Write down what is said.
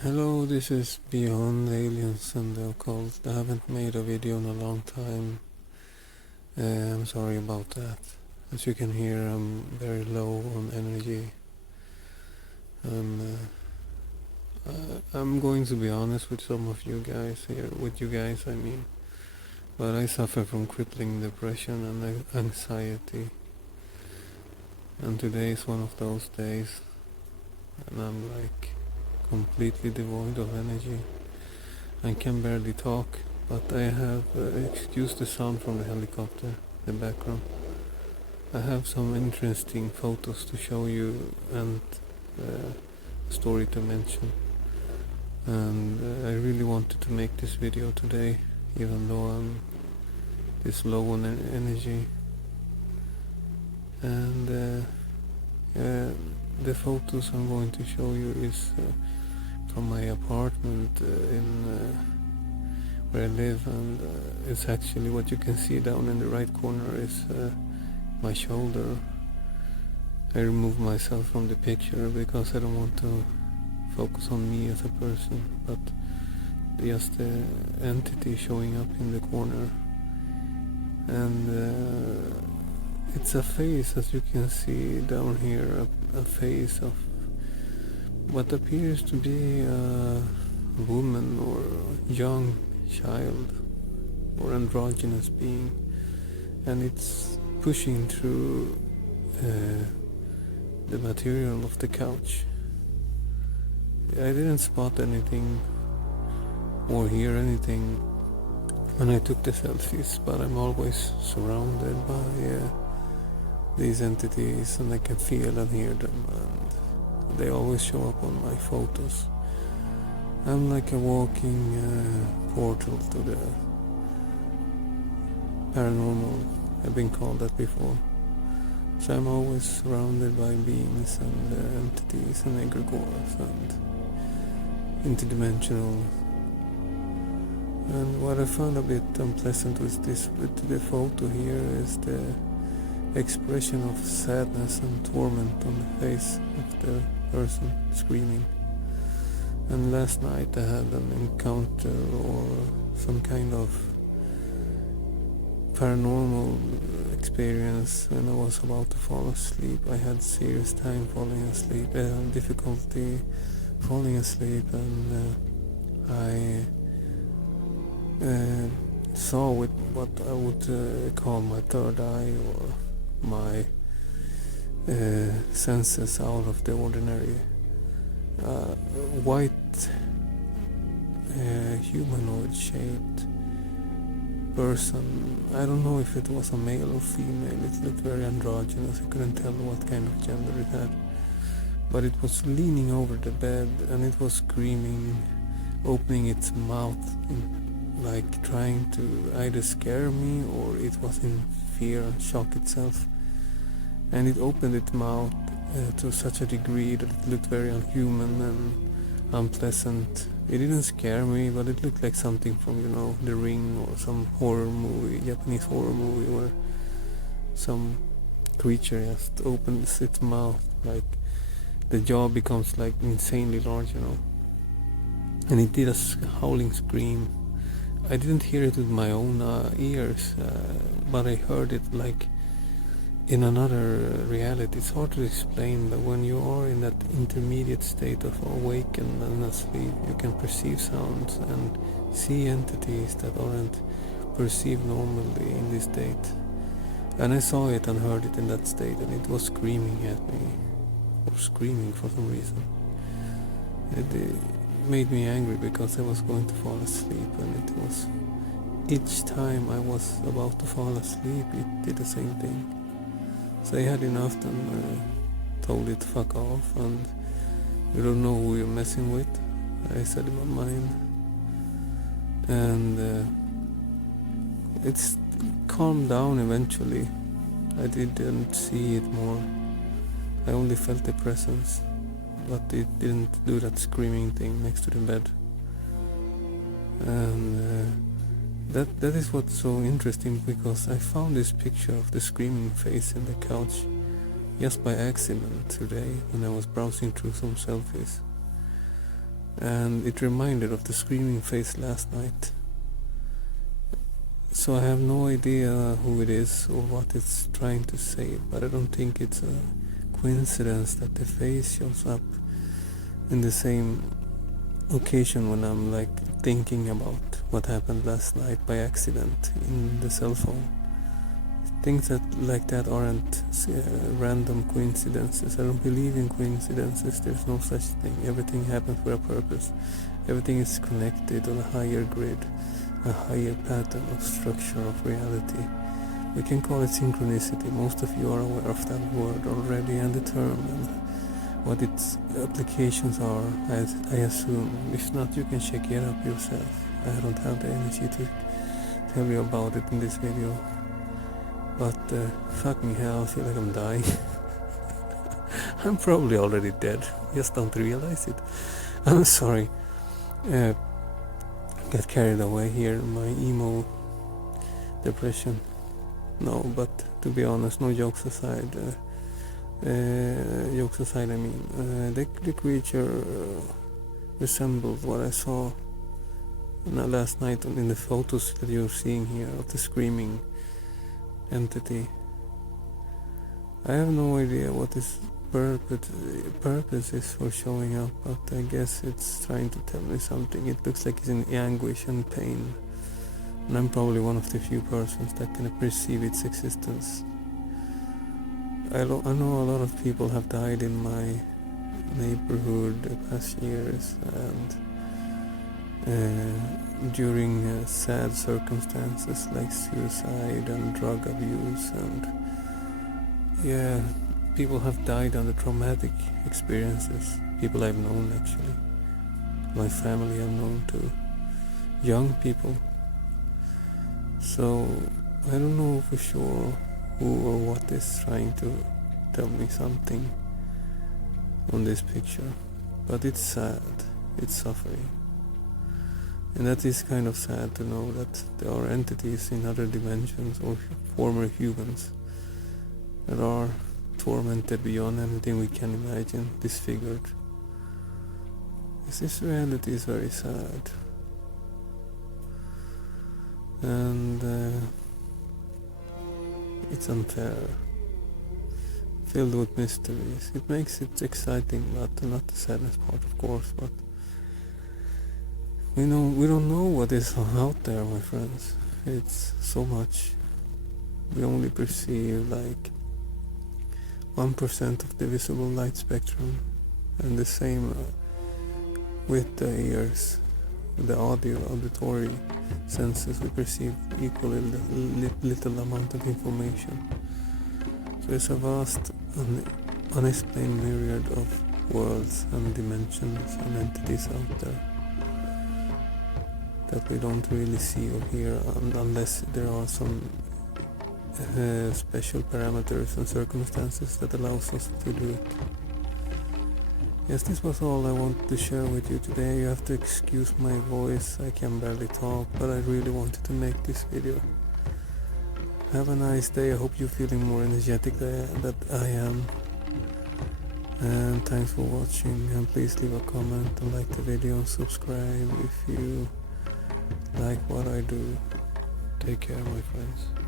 Hello, this is Beyondaliensandtheoccult. I haven't made a video in a long time. I'm sorry about that. As you can hear, I'm very low on energy. I'm going to be honest with some of you guys here, I mean. But I suffer from crippling depression and anxiety. And today is one of those days. And I'm like completely devoid of energy. I can barely talk, but I have excused the sound from the helicopter, the background. I have some interesting photos to show you and a story to mention. And I really wanted to make this video today, even though I'm this low on energy. And the photos I'm going to show you is from my apartment where I live, and it's actually what you can see down in the right corner is my shoulder. I removed myself from the picture because I don't want to focus on me as a person, but just the entity showing up in the corner. And it's a face, as you can see down here, a face of what appears to be a woman or a young child or androgynous being, and it's pushing through the material of the couch. I didn't spot anything or hear anything when I took the selfies, but I'm always surrounded by these entities, and I can feel and hear them, and they always show up on my photos. I'm like a walking portal to the paranormal. I've been called that before. So I'm always surrounded by beings and entities and egregores and interdimensional. And what I found a bit unpleasant with the photo here is the expression of sadness and torment on the face of the person screaming. And last night I had an encounter or some kind of paranormal experience when I was about to fall asleep. I had serious time falling asleep, difficulty falling asleep, and I saw with what I would call my third eye, or my senses out of the ordinary, white humanoid shaped person. I don't know if it was a male or female. It looked very androgynous. I couldn't tell what kind of gender it had, but it was leaning over the bed and it was screaming, opening its mouth like trying to either scare me, or it was in fear and shock itself. And it opened its mouth to such a degree that it looked very unhuman and unpleasant. It didn't scare me, but it looked like something from, The Ring or some horror movie, Japanese horror movie, where some creature just opens its mouth, like the jaw becomes like insanely large, And it did a howling scream. I didn't hear it with my own ears, but I heard it like in another reality. It's hard to explain, but when you are in that intermediate state of awakened and asleep, you can perceive sounds and see entities that aren't perceived normally in this state. And I saw it and heard it in that state, and it was screaming at me, or screaming for some reason. It made me angry because I was going to fall asleep, and it was each time I was about to fall asleep, it did the same thing. So I had enough and told it fuck off, and you don't know who you're messing with, I said in my mind. And it's calmed down eventually. I didn't see it more. I only felt the presence, but it didn't do that screaming thing next to the bed. And that is what's so interesting, because I found this picture of the screaming face in the couch just by accident today when I was browsing through some selfies. and it reminded of the screaming face last night. So I have no idea who it is or what it's trying to say, but I don't think it's a coincidence that the face shows up in the same occasion when I'm like thinking about what happened last night by accident in the cell phone. Things like that aren't random coincidences. I don't believe in coincidences. There's no such thing. Everything happens for a purpose. Everything is connected on a higher grid, a higher pattern of structure of reality. We can call it synchronicity. Most of you are aware of that word already and the term and what its applications are, as I assume. If not, you can check it up yourself. I don't have the energy to tell you about it in this video. But fucking hell, I feel like I'm dying. I'm probably already dead, just don't realize it. I'm sorry. Get carried away here in my emo depression. No, but to be honest, no jokes aside. I mean, the creature resembled what I saw last night in the photos that you're seeing here of the screaming entity. I have no idea what its purpose is for showing up, but I guess it's trying to tell me something. It looks like it's in anguish and pain, and I'm probably one of the few persons that can perceive its existence. I know a lot of people have died in my neighborhood the past years, and during sad circumstances like suicide and drug abuse, and yeah, people have died under traumatic experiences. People I've known, actually, my family I've known too, young people. So I don't know for sure who or what is trying to tell me something on this picture, but it's sad, it's suffering. And that is kind of sad to know that there are entities in other dimensions or former humans that are tormented beyond anything we can imagine, disfigured. This reality is very sad. And it's unfair, filled with mysteries. It makes it exciting, but not the saddest part, of course. But we don't know what is out there, my friends. It's so much. We only perceive like 1% of the visible light spectrum, and the same with the ears, the auditory senses. We perceive equally little amount of information. So it's a vast, unexplained myriad of worlds and dimensions and entities out there that we don't really see or hear, unless there are some special parameters and circumstances that allows us to do it. Yes, this was all I wanted to share with you today. You have to excuse my voice, I can barely talk, but I really wanted to make this video. Have a nice day. I hope you're feeling more energetic than I am. And thanks for watching, and please leave a comment and like the video and subscribe if you like what I do. Take care, my friends.